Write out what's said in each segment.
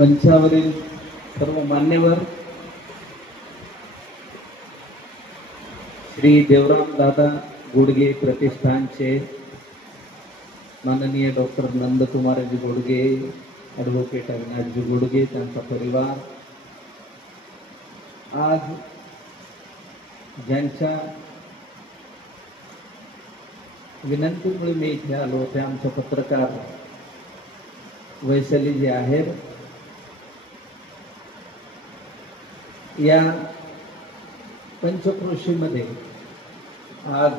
मंचावरील सर्व मान्यवर, श्री देवराम दादा गुडगे प्रतिष्ठानचे माननीय डॉक्टर नंदकुमारजी गुडगे, ॲडव्होकेट अविनाशजी गुडगे, त्यांचा परिवार, आज ज्यांच्या विनंतीमुळे मी इथे आलो ते आमचे पत्रकार वैशाली जी आहेर, या पंचक्रोशीमध्ये आज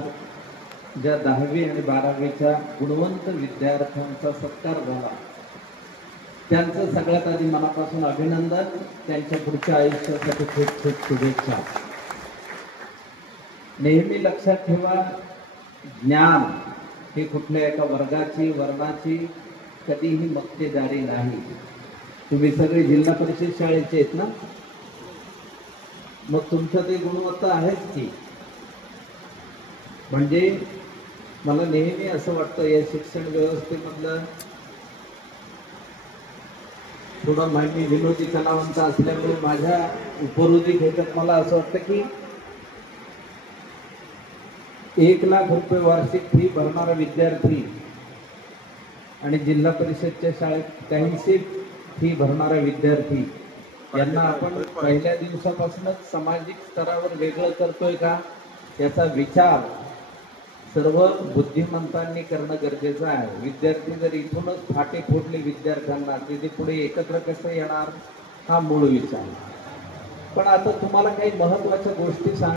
ज्या 10वी आणि 12वीच्या गुणवंत विद्यार्थ्यांचा सत्कार झाला, त्यांचं सगळ्यात आधी मनापासून अभिनंदन, त्यांच्या पुढच्या आयुष्यासाठी खूप खूप शुभेच्छा। नेहमी लक्षात ठेवा, ज्ञान हे कुठल्या एका वर्गाची वर्णाची कधीही मक्तेदारी नाही। तुम्ही सगळे जिल्हा परिषद शाळेचे आहेत ना, मग तुमचं ते गुणवत्ता आहेच की। म्हणजे मला नेहमी असं वाटतं, या शिक्षण व्यवस्थेमधलं थोडं मी विनोदी कलावंत असल्यामुळे माझ्या उपरोधी घेतात, मला असं वाटतं की 1 लाख रुपये वार्षिक फी भरणारा विद्यार्थी आणि जिल्हा परिषदच्या शाळेत 83 फी भरणारा विद्यार्थी यांना आपण पहिल्या दिवसापासूनच सामाजिक स्तरावर वेगळं करतोय का, याचा विचार सर्व बुद्धिमंतांनी करणं गरजेचं आहे। विद्यार्थी जर इथूनच फाटे फोडले विद्यार्थ्यांना, ते पुढे एकत्र कसं येणार, हा मूळ विचार। पण आता तुम्हाला काही महत्वाच्या गोष्टी सांग,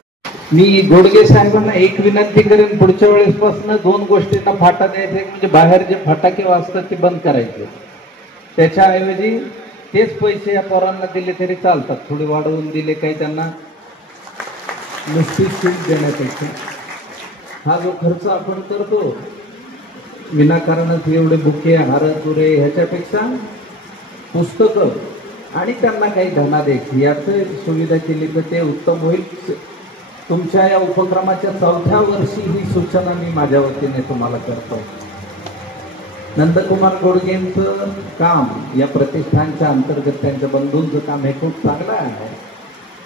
मी गोडगे साहेबांना एक विनंती करेन, पुढच्या वेळेसपासून 2 गोष्टींना फाटा द्यायचे, म्हणजे बाहेर जे फटाके वाजतात ते बंद करायचे, त्याच्याऐवजी तेच पैसे या पोरांना दिले तरी चालतात, थोडे वाढवून दिले काही त्यांना नुसती सूट देण्यापेक्षा। हा जो खर्च आपण करतो विनाकारणच, एवढे बुके हार तुरे, ह्याच्यापेक्षा पुस्तकं आणि त्यांना काही धनादेश याची सुविधा केली तर ते उत्तम होईल। तुमच्या या उपक्रमाच्या 4थ्या वर्षी ही सूचना मी माझ्या वतीने तुम्हाला करतो। नंदकुमार गुडगेंचं काम या प्रतिष्ठानच्या अंतर्गत, त्यांच्या बंधूंचं काम हे खूप चांगलं आहे।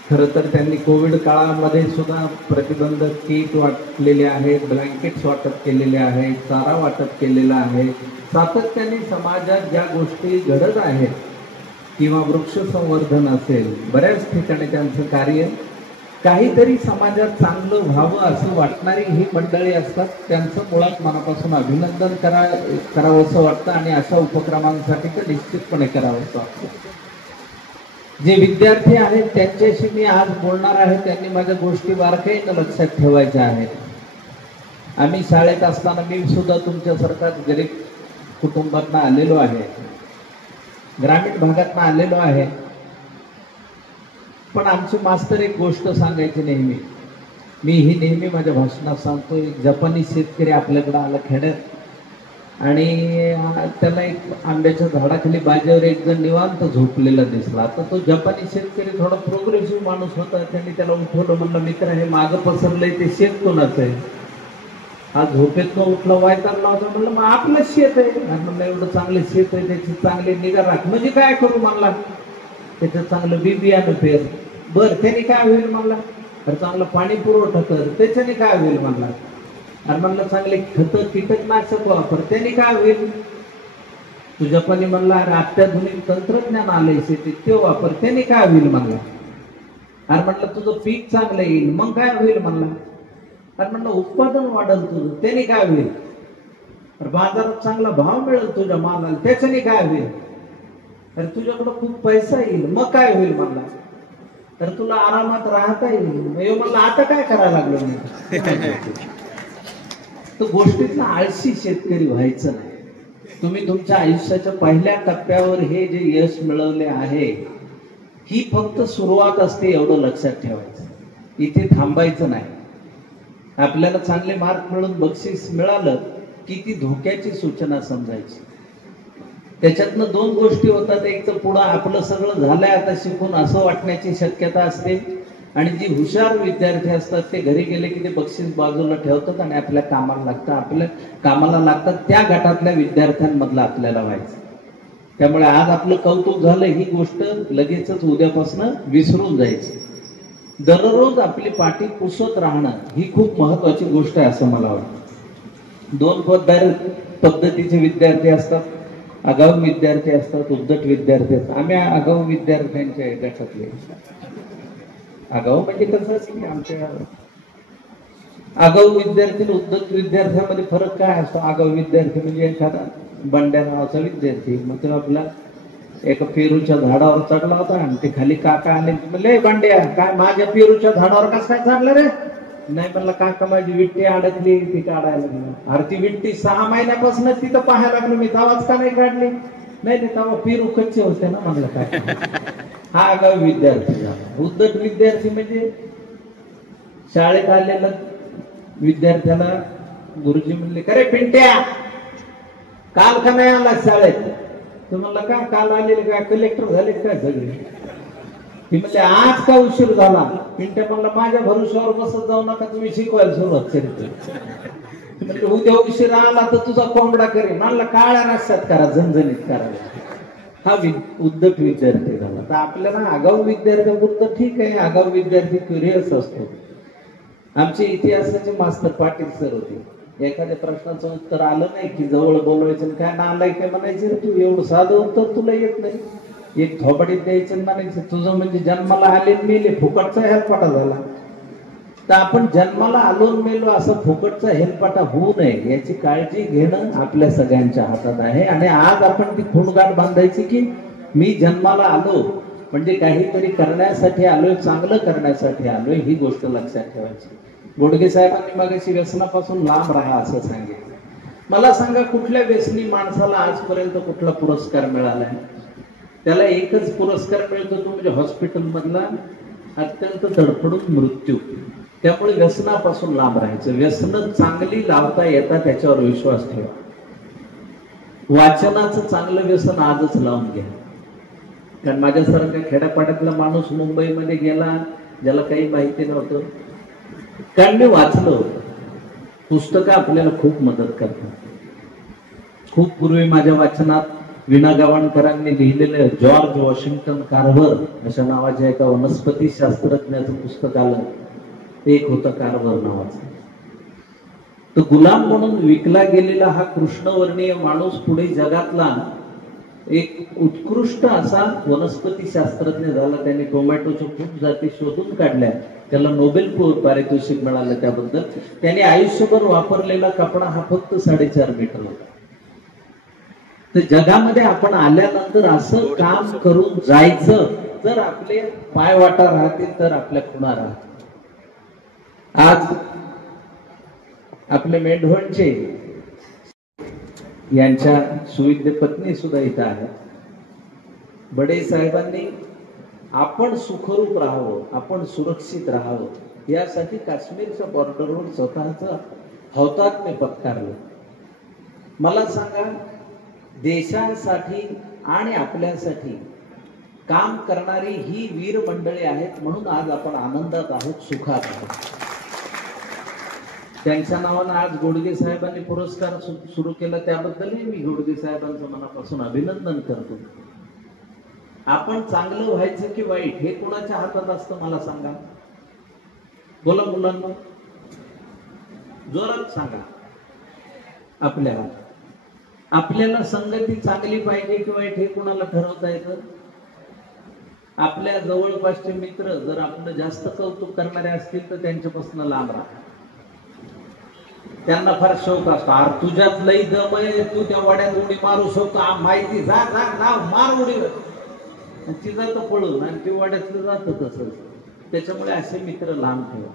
खरं तर त्यांनी कोविड काळामध्ये सुद्धा प्रतिबंधक किट वाटलेले आहेत, ब्लँकेट्स वाटप केलेले आहेत, चारा वाटप केलेला आहे। सातत्याने समाजात ज्या गोष्टी घडत आहेत किंवा वृक्ष संवर्धन असेल, बऱ्याच ठिकाणी त्यांचं कार्य, काहीतरी समाजात चांगलं व्हावं असं वाटणारी ही मंडळी असतात, त्यांचं मुळात मनापासून अभिनंदन करावंसं वाटतं आणि अशा उपक्रमांसाठी तर निश्चितपणे करावंसं वाटतं। जे विद्यार्थी आहेत त्यांच्याशी मी आज बोलणार आहे, त्यांनी माझ्या गोष्टी बारकाईनं लक्षात ठेवायच्या आहेत। आम्ही शाळेत असताना मी सुद्धा तुमच्यासारखाच गरीब कुटुंबातनं आलेलो आहे, ग्रामीण भागातनं आलेलो आहे, पण आमचे मास्तर एक गोष्ट सांगायची नेहमी, मी ही नेहमी माझ्या भाषणात सांगतो। एक जपानी शेतकरी आपल्याकडे आला खेड्यात, आणि त्याला एक आंब्याच्या झाडाखाली बाजेवर एक जण निवांत झोपलेला दिसला। आता तो जपानी शेतकरी थोडा प्रोग्रेसिव्ह माणूस होता, त्यांनी त्याला उठवलं, म्हणलं मित्र हे मागं पसरलंय ते शेत कोणाचं आहे? हा झोपेतनं उठला, वायतारला होता, म्हणलं मग आपलं शेत आहे। म्हणलं एवढं चांगलं शेत आहे, त्याची चांगली निगा राख, म्हणजे काय करू म्हणला, त्याचं चांगलं बी बियाणं पेर, बरं त्याने काय होईल म्हणला, तर चांगलं पाणी पुरवठा कर, त्याच्याने काय होईल म्हणला, आणि म्हणलं चांगले खतं कीटकनाशक वापर, त्याने काय होईल, तू जपानी म्हणला अरे अत्याधुनिक तंत्रज्ञान आलंय शेतीत ते वापर, त्याने काय होईल म्हणला, आणि म्हणलं तुझं पीक चांगलं येईल, मग काय होईल म्हणला, आणि म्हणलं उत्पादन वाढल तुझं, त्याने काय होईल, तर बाजारात चांगला भाव मिळेल तुझ्या मालाला, त्याच्याने काय होईल, तर तुझ्याकडं खूप पैसा येईल, मग काय होईल म्हणला, तर तुला आरामात राहता येईल। म्हणलं आता काय करायला लागलो मी, तर गोष्टीतला आळशी शेतकरी व्हायचं नाही। तुम्ही तुमच्या आयुष्याच्या पहिल्या टप्प्यावर हे जे यश मिळवले आहे, ही फक्त सुरुवात असते, एवढं लक्षात ठेवायचं, इथे थांबायचं नाही। आपल्याला चांगले मार्क मिळून बक्षीस मिळालं की ती धोक्याची सूचना समजायची। त्याच्यातनं 2 गोष्टी होतात, एक तर पुढं आपलं सगळं झालंय आता शिकून असं वाटण्याची शक्यता असते, आणि जी हुशार विद्यार्थी असतात ते घरी गेले की ते बक्षीस बाजूला ठेवतात आणि आपल्या कामाला लागतात, त्या गटातल्या विद्यार्थ्यांमधला आपल्याला व्हायचं। त्यामुळे आज आपलं कौतुक झालं, ही गोष्ट लगेचच उद्यापासून विसरून जायची. दररोज आपली पाठी पुसत राहणं ही खूप महत्वाची गोष्ट आहे असं मला वाटतं. दोन पद्धतीचे विद्यार्थी असतात, आगाऊ विद्यार्थी असतात, उद्धट विद्यार्थी असतात. आम्ही आगाऊ विद्यार्थ्यांच्या गटातले. आगाऊ म्हणजे कसं की आमच्या आगाऊ विद्यार्थी आणि उद्धट विद्यार्थ्यांमध्ये फरक काय असतो? आगाऊ विद्यार्थी म्हणजे एखादा बंड्या नावाचा विद्यार्थी, मग तो आपला एका पेरूच्या झाडावर चढला होता आणि ते खाली काका आले, म्हणले बंड्या काय माझ्या पेरूच्या झाडावर कसं काय चढलं रे? नाही म्हणलं काका माझी विट्टी अडकली, ती काढायला लागली. अरे ती विट्टी 6 महिन्यापासून तिथं पाहायला लागलो मी, तवाच का नाही काढली? नाही तेव्हा पेरू कच्चे होते ना. म्हणलं काय? हा आगाऊ विद्यार्थी झाला. उद्धट विद्यार्थी म्हणजे शाळेत आलेला विद्यार्थ्याला गुरुजी म्हणले, अरे पिंट्या काल का नाही आला शाळेत? तो म्हणला काय काल आलेले काय कलेक्टर झाले काय सगळे? ती म्हणले आज का उशीर झाला? पिंट्या म्हणला माझ्या भरोश्यावर बसत जाऊ नका, तुम्ही शिकवायला सुरुवात करीत. म्हणजे उद्या उशीर आला तर तुझा कोंबडा करेल. म्हणला काळ्या रस्त्यात करा, झणझणीत करा. हा उद्धट विद्यार्थी झाला. तर आपल्याला आगाऊ विद्यार्थ्यापुरतं ठीक आहे, आगाऊ विद्यार्थी क्युरियस असतो. आमचे इतिहासाचे मास्तर पाटील सर होते. एखाद्या प्रश्नाचं उत्तर आलं नाही की जवळ बोलवायचं, काय नालाय काय म्हणायचं, तू एवढं साधं उत्तर तुला येत नाही, एक थोबाडीत द्यायचं म्हणायचं, तुझं म्हणजे जन्माला आले मेले फुकटचा हेलपाटा झाला. तर आपण जन्माला आलो मेलो असं फुकटचा हेलपाटा होऊ नये याची काळजी घेणं आपल्या सगळ्यांच्या हातात आहे. आणि आज आपण ती खूणगाठ बांधायची की मी जन्माला आलो म्हणजे काहीतरी करण्यासाठी आलोय, चांगलं करण्यासाठी आलोय, ही गोष्ट लक्षात ठेवायची. गोडगे साहेबांनी मगाशी व्यसनापासून लांब राहा असं सांगितलं. मला सांगा कुठल्या व्यसनी माणसाला आजपर्यंत कुठला पुरस्कार मिळालाय? त्याला एकच पुरस्कार मिळतो, तो म्हणजे हॉस्पिटल मधला अत्यंत तडफडून मृत्यू. त्यामुळे व्यसनापासून लांब राहायचं. व्यसन चांगली लावता येतात त्याच्यावर विश्वास ठेवा. वाचनाचं चांगलं व्यसन आजच लावून घ्या. कारण माझ्यासारखा खेड्यापाड्यातला माणूस मुंबईमध्ये गेला ज्याला काही माहिती नव्हतं, कारण मी वाचलं. पुस्तकं आपल्याला खूप मदत करतात. खूप पूर्वी माझ्या वाचनात विना गवाणकरांनी लिहिलेलं जॉर्ज वॉशिंग्टन कार्व्हर अशा नावाच्या एका वनस्पती शास्त्रज्ञाचं पुस्तक आलं. एक होतं कार्व्हर नावाचं. तर गुलाम म्हणून विकला गेलेला हा कृष्णवर्णीय माणूस पुढे जगातला एक उत्कृष्ट असा वनस्पती शास्त्रज्ञ झाला. त्याने टोमॅटोच्या खूप जाती शोधून काढल्या, त्याला नोबेल पारितोषिक मिळालं त्याबद्दल. त्याने आयुष्यभर वापरलेला कपडा हा फक्त 4.5 मीटर होता. तर जगामध्ये आपण आल्यानंतर असं काम करून जायचं, जर आपले पाय वाटा राहतील तर आपल्या खुणा राहतील. आज आपले मेंढवणचे यांच्या सुविद्य पत्नी सुद्धा इथं आहेत. बडे साहेबांनी आपण सुखरूप राहावं, आपण सुरक्षित राहावं यासाठी काश्मीरच्या बॉर्डरवर स्वतःचं हौतात्म्य पत्करलं. मला सांगा, देशासाठी आणि आपल्यासाठी काम करणारी ही वीर मंडळी आहेत म्हणून आज आपण आनंदात आहोत, सुखात आहोत. त्यांच्या नावानं आज गोडगे साहेबांनी पुरस्कार सुरू केला, त्याबद्दलही मी गोडगे साहेबांचं मनापासून अभिनंदन करतो. आपण चांगलं व्हायचं की वाईट हे कोणाच्या हातात असतं मला सांगा? बोला मुलांना, जोरात सांगा. आपल्याला संगती चांगली पाहिजे की वाईट हे कोणाला ठरवता येतं? आपल्या जवळपासचे मित्र जर आपलं जास्त कौतुक करणारे असतील तर त्यांच्यापासून लांब राहा. त्यांना फार शौक असतो, अरे तुझ्यात लई दम आहे, तू त्या वाड्यात उडी मारू शकतो, माहिती जा नाव मार उडी, ती जात पळून आणि ती वाड्यातलं जात तसंच. त्याच्यामुळे असे मित्र लांब ठेवा.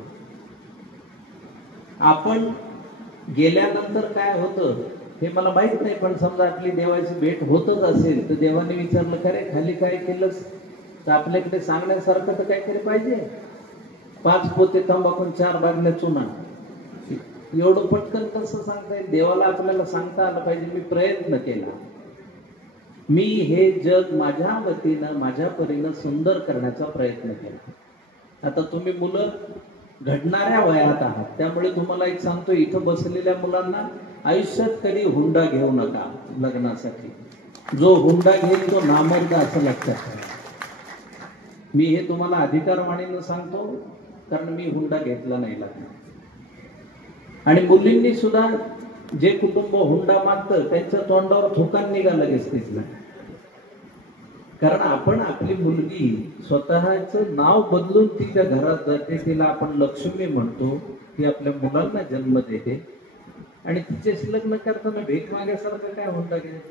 आपण गेल्यानंतर काय होतं हे मला माहित नाही, पण समजा आपली देवाची भेट होतच असेल तर देवाने विचारलं खरे खाली काय केलंस, तर आपल्याकडे सांगण्यासारखं तर काहीतरी पाहिजे. 5 पोते तंबाखून 4 बागल्या चुना, एवढं पटकन कसं सांगता येईल? देवाला आपल्याला सांगता आलं पाहिजे मी प्रयत्न केला, मी हे जग माझ्या वतीनं माझ्या परीनं सुंदर करण्याचा प्रयत्न केला. आता तुम्ही मुलं घडणाऱ्या वयात आहात, त्यामुळे तुम्हाला एक सांगतो, इथं बसलेल्या मुलांना आयुष्यात कधी हुंडा घेऊ नका लग्नासाठी. जो हुंडा घेईल तो नामर्द, असं लक्षात ठेवा. मी हे तुम्हाला अधिकारवाणीनं सांगतो, कारण मी हुंडा घेतला नाही लागला. आणि मुलींनी सुद्धा, जे कुटुंब हुंडा मागतं त्यांच्या तोंडावर थुकान निघालं लगेच तिथला. कारण आपण आपली मुलगी स्वतःचं नाव बदलून तिच्या घरात जाते, तिला आपण लक्ष्मी म्हणतो, ती आपल्या मुलांना जन्म देते, आणि तिच्याशी लग्न करताना भीक मागायसारखं काय हुंडा घ्यायचं?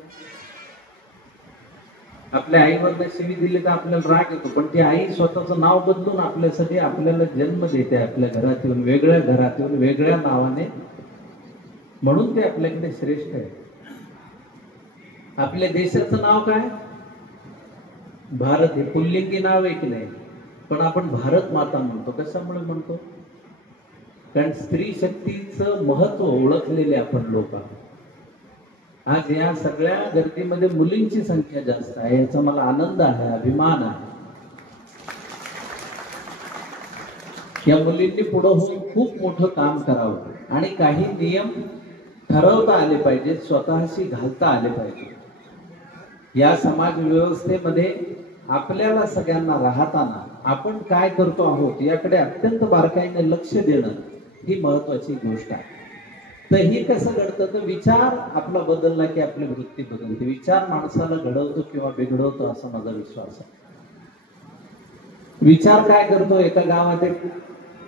आपल्या आईवरनं शिवी दिली तर आपल्याला राग येतो, पण ती आई स्वतःचं नाव बदलून आपल्यासाठी आपल्याला जन्म देते, आपल्या घरात येऊन, वेगळ्या घरात येऊन, वेगळ्या नावाने, म्हणून ते आपल्याकडे श्रेष्ठ आहे. आपल्या देशाचं नाव काय? भारत. हे पुल्लिंगी नाव आहे की नाही? पण आपण भारत माता म्हणतो. कशामुळे म्हणतो? कारण स्त्री शक्तीचं महत्व ओळखलेले आपण लोक आहोत. आज या सगळ्या गर्दीमध्ये मुलींची संख्या जास्त आहे, याचा मला आनंद आहे, अभिमान आहे. या मुलींनी पुढे होऊन खूप मोठं काम करावं आणि काही नियम ठरवता आले पाहिजेत, स्वतःशी घालता आले पाहिजे. या समाज व्यवस्थेमध्ये आपल्याला सगळ्यांना राहताना आपण काय करतो आहोत याकडे अत्यंत बारकाईने लक्ष देणं ही महत्वाची गोष्ट आहे. तर ही कसं घडतं? तर विचार आपला बदलला की आपली वृत्ती बदलते. विचार माणसाला घडवतो किंवा बिघडवतो, असा माझा विश्वास आहे. विचार काय करतो? एका गावात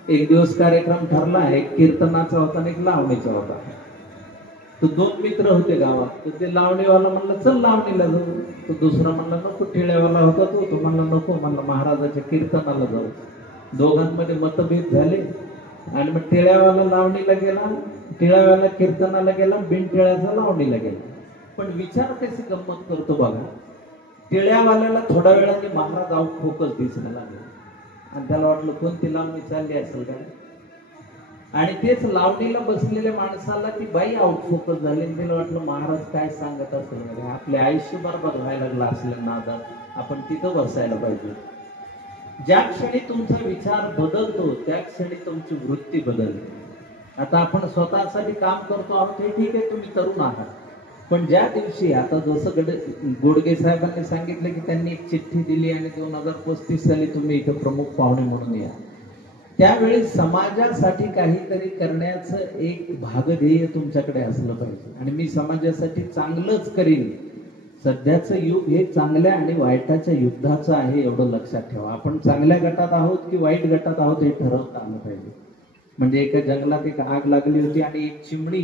एक दिवस कार्यक्रम ठरला, एक कीर्तनाचा होता आणि एक लावणीचा होता. तर दोन मित्र होते गावात. तर ते लावणीवाला म्हणला चल लावणीला जाऊ, तो दुसरा म्हणला नको. टिळ्यावाला होता तो म्हणला नको, म्हणला महाराजाच्या कीर्तनाला जाऊ. दोघांमध्ये मतभेद झाले आणि मग टिळ्यावाला लावणीला गेला, टिळ्यावाला कीर्तनाला गेला, बिनटिळ्याचा लावणीला गेला. पण विचार कशी गंमत करतो बघा. टिळ्यावाल्याला थोड्या वेळाने महाराज आउट फोकस दिसायला लागले आणि त्याला वाटलं कोणती लावणी चालली असेल का. आणि तेच लावणीला बसलेल्या माणसाला ती बाई आउट फोकस झाली आणि तिला वाटलं महाराज काय सांगत असेल, आपले आयुष्य बरबाद व्हायला लागला असल्या नादात, आपण तिथं बसायला पाहिजे. ज्या क्षणी तुमचा विचार बदलतो त्या क्षणी तुमची वृत्ती बदलते. आता आपण स्वतःसाठी काम करतो आहोत हे ठीक आहे, तुम्ही तरुण आहात, पण ज्या दिवशी आता जसं गोडगे साहेबांनी सांगितलं की त्यांनी एक चिठ्ठी दिली आणि 2035 साली तुम्ही इथं प्रमुख पाहुणे म्हणून या, त्यावेळी समाजासाठी काहीतरी करण्याचं एक भागध्येय तुमच्याकडे असलं पाहिजे. आणि मी समाजासाठी चांगलंच करीन. सध्याचं युग हे चांगल्या आणि वाईटाच्या युद्धाचं आहे, एवढं लक्षात ठेवा. आपण चांगल्या गटात आहोत की वाईट गटात आहोत हे ठरवता आलं पाहिजे. म्हणजे एका जंगलात एक आग लागली होती आणि एक चिमणी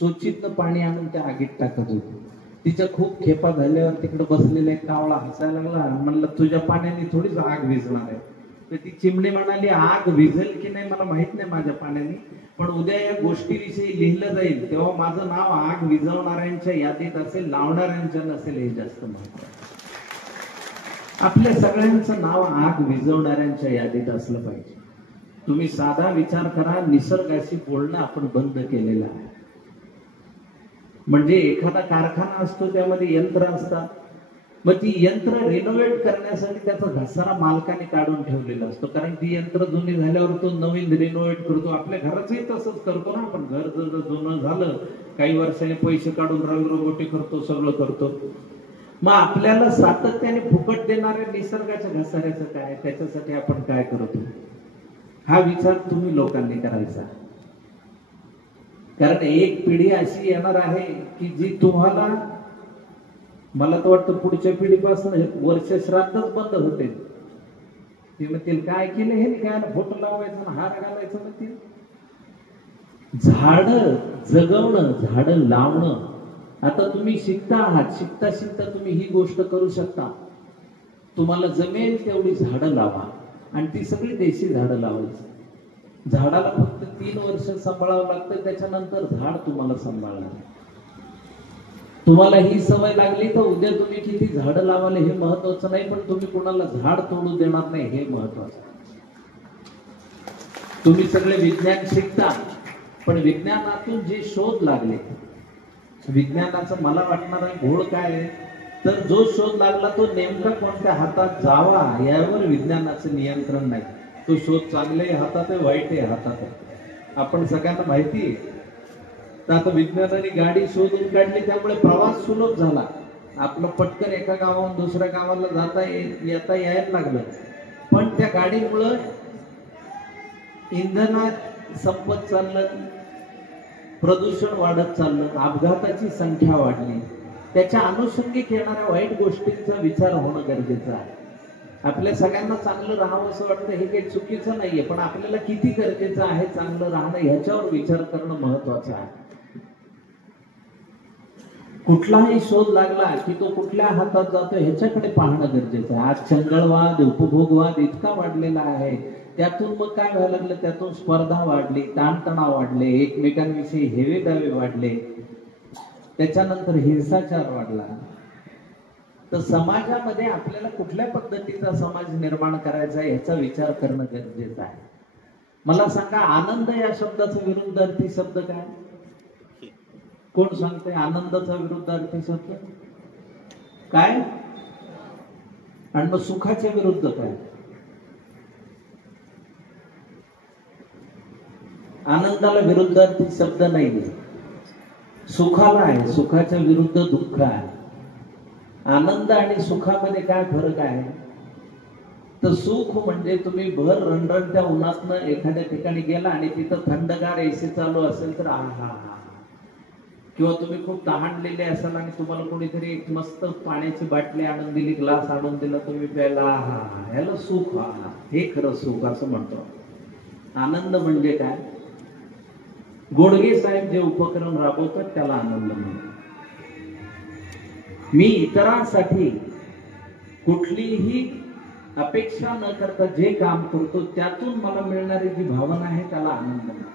चोचीतनं पाणी आणून त्या आगीत टाकत होती. तिच्या खूप खेपा झाल्यावर तिकडे बसलेला एक कावळा हसायला लागला, म्हणलं तुझ्या पाण्याने थोडीच आग विझणार आहे. तर ती चिमणी म्हणाली आग विझेल की नाही मला माहित नाही माझ्या पाण्याने, पण उद्या या गोष्टीविषयी लिहिलं जाईल तेव्हा माझं नाव आग विझवणाऱ्यांच्या यादीत असेल, लावणाऱ्यांच्या नसेल, हे जास्त महत्त्वाचं. आपल्या सगळ्यांचं नाव आग विझवणाऱ्यांच्या यादीत असलं पाहिजे. तुम्ही साधा विचार करा, निसर्गाशी बोलणं आपण बंद केलेलं आहे. म्हणजे एखादा कारखाना असतो, त्यामध्ये यंत्र असतात, मग ती यंत्र रिनोव्हेट करण्यासाठी त्याचा घसारा मालकाने काढून ठेवलेला असतो. कारण ती यंत्र जुनी झाल्यावर तो नवीन रिनोव्हेट करतो. आपल्या घराचंही तसंच करतो ना आपण. घर जर जुनं झालं काही वर्षाने पैसे काढून रंगरंगोटी करतो, सगळं करतो. मग आपल्याला सातत्याने फुकट देणाऱ्या निसर्गाच्या घसाऱ्याचं काय, त्याच्यासाठी आपण काय करतो, हा विचार तुम्ही लोकांनी करायचा. कारण एक पिढी अशी येणार आहे की जी तुम्हाला, मला तर वाटतं पुढच्या पिढीपासून वर्ष श्राद्धच बंद होते. ते म्हणतील काय केलं हे, काय फोटो लावायचं हार घालायचं म्हणतील. झाड जगवणं, झाड लावणं, आता तुम्ही शिकता आहात, शिकता शिकता तुम्ही ही गोष्ट करू शकता. तुम्हाला जमेल तेवढी झाडं लावा आणि ती सगळी देशी झाडं लावायची. झाडाला फक्त 3 वर्ष सांभाळावं लागतं, त्याच्यानंतर झाड तुम्हाला सांभाळणार. तुम्हाला ही सवय लागली तर उद्या तुम्ही किती झाडं लावाल हे महत्वाचं नाही, पण तुम्ही कोणाला झाड तोडू देणार नाही हे महत्वाचं. तुम्ही सगळे विज्ञान शिकता, पण विज्ञानातून जे शोध लागले, विज्ञानाचं मला वाटणारा घोळ काय आहे, तर जो शोध लागला तो नेमका कोणत्या हातात जावा यावर विज्ञानाचं नियंत्रण नाही. तो शोध चांगले हातात आहे, वाईट हातात आहे, आपण सगळ्यांना माहिती आहे. तर आता विज्ञानाने गाडी शोधून काढली, त्यामुळे प्रवास सुलभ झाला. आपलं पटकन एका गावाहून दुसऱ्या गावाला येता यायला लागलं, पण त्या गाडीमुळं इंधनात संपत चाललं, प्रदूषण वाढत चाललं, अपघाताची संख्या वाढली. त्याच्या अनुषंगिक येणाऱ्या वाईट गोष्टींचा विचार होणं गरजेचं आहे. आपल्या सगळ्यांना चांगलं राहावं असं वाटतं, हे काही चुकीचं नाहीये, पण आपल्याला किती गरजेचं आहे चांगलं राहणं ह्याच्यावर विचार करणं महत्वाचं आहे. कुठलाही शोध लागला की तो कुठल्या हातात जातो ह्याच्याकडे पाहणं गरजेचं आहे. आज चंगळवाद, उपभोगवाद इतका वाढलेला आहे. त्यातून मग काय व्हायला लागलं, त्यातून स्पर्धा वाढली, ताणतणाव वाढले, एकमेकांविषयी हेवेदावे वाढले, त्याच्यानंतर हिंसाचार वाढला. तर समाजामध्ये आपल्याला कुठल्या पद्धतीचा समाज निर्माण करायचा ह्याचा विचार करणं गरजेचं आहे. मला सांगा, आनंद या शब्दाचा विरुद्धार्थी शब्द काय? कोण सांगते? आनंदाचा विरुद्धार्थी शब्द काय? आणि मग सुखाच्या विरुद्ध काय? आनंदाला विरुद्धार्थी शब्द नाहीये, सुखाला आहे. सुखाच्या विरुद्ध दुःख आहे. आनंद आणि सुखामध्ये काय फरक आहे? तर सुख म्हणजे तुम्ही भर रणरणत्या उन्हातनं एखाद्या ठिकाणी गेला आणि तिथं थंडगार एसी चालू असेल तर आहा, किंवा तुम्ही खूप तहानलेले असाल आणि तुम्हाला कोणीतरी एक मस्त पाण्याची बाटली आणून दिली, ग्लास आणून दिला, तुम्ही प्यायला, आहा, ह्याला सुख. हे खरं सुख असं म्हणतो. आनंद म्हणजे काय? गोडगे साहेब जे उपक्रम राबवतात त्याला आनंद म्हणतो. मी इतरांसाठी कुठलीही अपेक्षा न करता जे काम करतो त्यातून मला मिळणारी जी भावना आहे त्याला आनंद म्हणतो.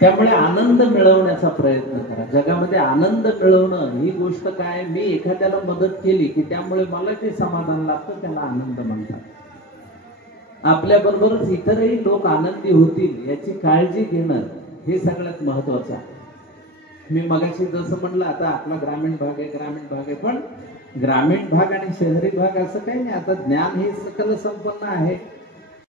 त्यामुळे आनंद मिळवण्याचा प्रयत्न करा. जगामध्ये आनंद मिळवणं ही गोष्ट काय? मी एखाद्याला मदत केली की त्यामुळे मला जे समाधान लागतं त्याला आनंद म्हणतात. आपल्याबरोबरच इतरही लोक आनंदी होतील याची काळजी घेणं हे सगळ्यात महत्वाचं आहे. मी मगाशी जसं म्हणलं, आता आपला ग्रामीण भाग आहे, पण ग्रामीण भाग आणि शहरी भाग असं काही नाही. आता ज्ञान हे सकल संपन्न आहे.